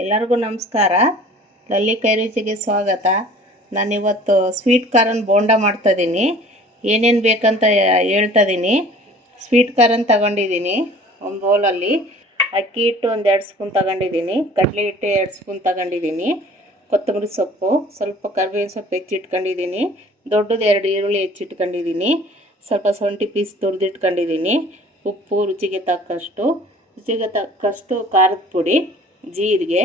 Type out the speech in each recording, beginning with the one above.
ಎಲ್ಲರಿಗೂ ನಮಸ್ಕಾರ. ಲಲ್ಲಿ ಕೈರುಚಿಗೆ ಸ್ವಾಗತ. ನಾನಿವತ್ತು ಸ್ವೀಟ್ ಕಾರನ್ ಬೋಂಡ ಮಾಡ್ತಾಯಿದ್ದೀನಿ. ಏನೇನು ಬೇಕಂತ ಹೇಳ್ತಾ ಇದ್ದೀನಿ ಸ್ವೀಟ್ ಕಾರನ್ ತಗೊಂಡಿದ್ದೀನಿ ಒಂದು ಬೌಲಲ್ಲಿ ಅಕ್ಕಿ ಹಿಟ್ಟು ಒಂದು ಎರಡು ಸ್ಪೂನ್ ತಗೊಂಡಿದ್ದೀನಿ. ಕಡಲೆ ಹಿಟ್ಟು ಎರಡು ಸ್ಪೂನ್ ತಗೊಂಡಿದ್ದೀನಿ. ಕೊತ್ತಂಬರಿ ಸೊಪ್ಪು, ಸ್ವಲ್ಪ ಕರಿಬೇವಿನ ಸೊಪ್ಪು ಹೆಚ್ಚಿಟ್ಕೊಂಡಿದ್ದೀನಿ ದೊಡ್ಡದು ಎರಡು ಈರುಳ್ಳಿ ಹೆಚ್ಚಿಟ್ಕೊಂಡಿದ್ದೀನಿ ಸ್ವಲ್ಪ ಶುಂಠಿ ಪೀಸ್ ತುರಿದಿಟ್ಕೊಂಡಿದ್ದೀನಿ ಉಪ್ಪು, ರುಚಿಗೆ ತಕ್ಕಷ್ಟು. ರುಚಿಗೆ ತಕ್ಕಷ್ಟು ಖಾರದ ಪುಡಿ. ಜೀರಿಗೆ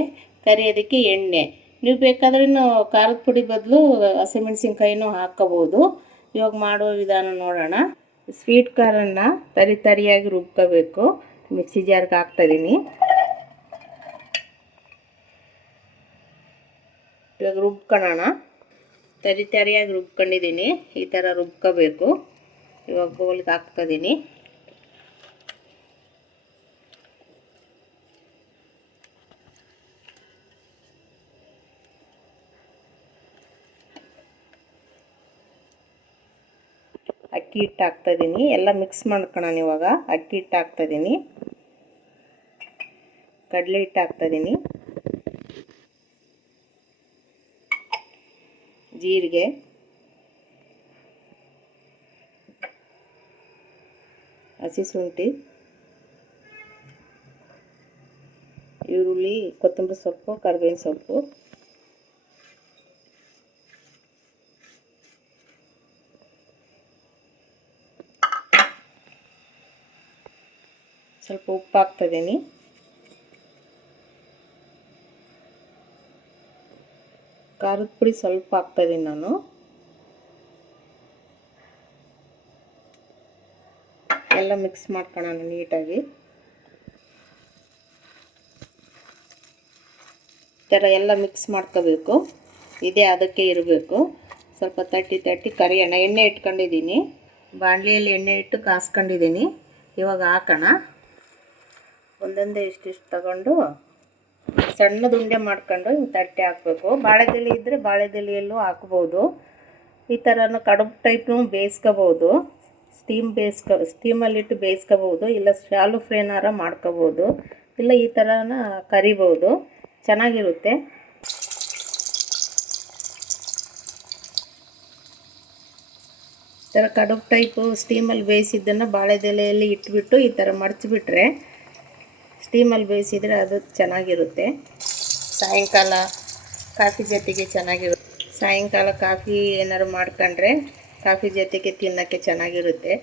ಕರಿಯೋದಕ್ಕೆ ಎಣ್ಣೆ. ನೀವು ಬೇಕಾದ್ರೆ ಖಾರದ ಪುಡಿ ಬದಲು ಹಸಿಮೆಣ್ಸಿನ್ಕಾಯಿನೂ ಹಾಕ್ಕೋಬೋದು ಇವಾಗ ಮಾಡೋ ವಿಧಾನ ನೋಡೋಣ. ಸ್ವೀಟ್ ಕಾರನ್ನು ತರಿ ತರಿಯಾಗಿ ರುಬ್ಕೋಬೇಕು. ಮಿಕ್ಸಿ ಜಾರ್ಗೆ ಹಾಕ್ತಾಯಿದ್ದೀನಿ ಇವಾಗ ರುಬ್ಕೊಳ್ಳೋಣ ತರಿ ತರಿಯಾಗಿ ರುಬ್ಕೊಂಡಿದ್ದೀನಿ ಈ ಥರ ರುಬ್ಕೋಬೇಕು. ಇವಾಗ ಗೋಲಿಗೆ ಹಾಕ್ತಾಯಿದ್ದೀನಿ ಅಕ್ಕಿ ಹಿಟ್ಟು ಹಾಕ್ತಾಯಿದ್ದೀನಿ ಎಲ್ಲ ಮಿಕ್ಸ್ ಮಾಡ್ಕೊಳ್ಳೋಣ ಇವಾಗ ಅಕ್ಕಿ ಹಿಟ್ಟು ಹಾಕ್ತಾಯಿದ್ದೀನಿ ಕಡಲೆ ಹಿಟ್ಟು ಹಾಕ್ತಾಯಿದ್ದೀನಿ ಜೀರಿಗೆ. ಹಸಿ ಶುಂಠಿ. ಈರುಳ್ಳಿ, ಕೊತ್ತಂಬರಿ ಸೊಪ್ಪು, ಕರ್ಬೇವಿನ ಸೊಪ್ಪು. ಸ್ವಲ್ಪ ಉಪ್ಪು ಹಾಕ್ತಿದ್ದೀನಿ ಖಾರದ ಪುಡಿ ಸ್ವಲ್ಪ ಹಾಕ್ತಾಯಿದ್ದೀನಿ ನಾನು. ಎಲ್ಲ ಮಿಕ್ಸ್ ಮಾಡ್ಕೊಳ್ಳೋಣ ನೀಟಾಗಿ. ಈ ಥರ ಎಲ್ಲ ಮಿಕ್ಸ್ ಮಾಡ್ಕೋಬೇಕು. ಇದೇ ಅದಕ್ಕೆ ಇರಬೇಕು. ಸ್ವಲ್ಪ ತಟ್ಟಿ ತಟ್ಟಿ ಕರಿಯೋಣ. ಎಣ್ಣೆ ಇಟ್ಕೊಂಡಿದ್ದೀನಿ. ಬಾಣಲಿಯಲ್ಲಿ ಎಣ್ಣೆ ಇಟ್ಟು ಕಾಸ್ಕೊಂಡಿದ್ದೀನಿ. ಇವಾಗ ಹಾಕೋಣ. ಒಂದೊಂದೇ ಇಷ್ಟಿಷ್ಟು ತಗೊಂಡು ಸಣ್ಣದು ಉಂಡೆ ಮಾಡ್ಕೊಂಡು ಹಿಂಗೆ ತಟ್ಟೆ ಹಾಕಬೇಕು. ಬಾಳೆದೆಲೆ ಇದ್ದರೆ ಬಾಳೆದೆಲೆಯಲ್ಲೂ ಹಾಕ್ಬೋದು. ಈ ಥರನೂ ಕಡುಬು ಟೈಪ್ನು ಬೇಯಿಸ್ಕೋಬೋದು. ಸ್ಟೀಮ್ ಬೇಯಿಸ್ಕೊ, ಸ್ಟೀಮಲ್ಲಿಟ್ಟು ಬೇಯಿಸ್ಕೋಬೋದು. ಇಲ್ಲ ಶಾಲು ಫ್ರೇನಾರ ಮಾಡ್ಕೋಬೋದು. ಇಲ್ಲ ಈ ಥರನ ಕರಿಬೋದು. ಚೆನ್ನಾಗಿರುತ್ತೆ. ಈ ಥರ ಕಡುಬು ಟೈಪು ಸ್ಟೀಮಲ್ಲಿ ಬೇಯಿಸಿದ್ದನ್ನು ಬಾಳೆದೆಲೆಯಲ್ಲಿ ಇಟ್ಬಿಟ್ಟು ಈ ಥರ ಮಡಚಿಬಿಟ್ರೆ ಸ್ಟೀಮಲ್ಲಿ ಬೇಯಿಸಿದರೆ ಅದು ಚೆನ್ನಾಗಿರುತ್ತೆ. ಸಾಯಂಕಾಲ ಕಾಫಿ ಜೊತೆಗೆ ಚೆನ್ನಾಗಿರುತ್ತೆ. ಸಾಯಂಕಾಲ ಕಾಫಿ ಏನಾದ್ರು ಮಾಡ್ಕೊಂಡ್ರೆ ಕಾಫಿ ಜೊತೆಗೆ ತಿನ್ನೋಕ್ಕೆ ಚೆನ್ನಾಗಿರುತ್ತೆ.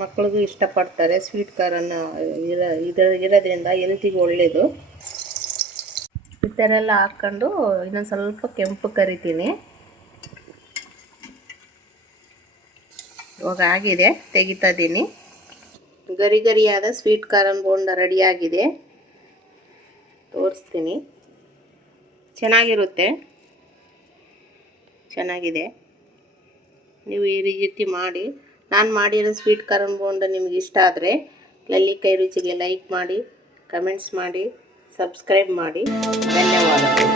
ಮಕ್ಕಳಿಗೂ ಇಷ್ಟಪಡ್ತಾರೆ ಸ್ವೀಟ್ ಕಾರನ್ನು ಇರೋ ಇರೋದ್ರಿಂದ ಎಲ್ತಿಗೆ ಒಳ್ಳೆಯದು ಈ ಥರ ಎಲ್ಲ ಹಾಕ್ಕೊಂಡು ಇನ್ನೊಂದು ಸ್ವಲ್ಪ ಕೆಂಪು ಕರಿತೀನಿ. ಇವಾಗ ಆಗಿದೆ, ತೆಗಿತಾ ಇದ್ದೀನಿ ಗರಿ ಗರಿಯಾದ ಸ್ವೀಟ್ ಕಾರ್ನ್ ಬೋಂಡ ರೆಡಿಯಾಗಿದೆ. ತೋರಿಸ್ತೀನಿ. ಚೆನ್ನಾಗಿರುತ್ತೆ. ಚೆನ್ನಾಗಿದೆ. ನೀವು ಈ ರೀತಿ ಮಾಡಿ, ನಾನು ಮಾಡಿರೋ ಸ್ವೀಟ್ ಕಾರ್ನ್ ಬೋಂಡ ನಿಮಗೆ ಇಷ್ಟ ಆದರೆ ಕೈ ರುಚಿಗೆ ಲೈಕ್ ಮಾಡಿ, ಕಮೆಂಟ್ಸ್ ಮಾಡಿ, ಸಬ್ಸ್ಕ್ರೈಬ್ ಮಾಡಿ. ಧನ್ಯವಾದಗಳು.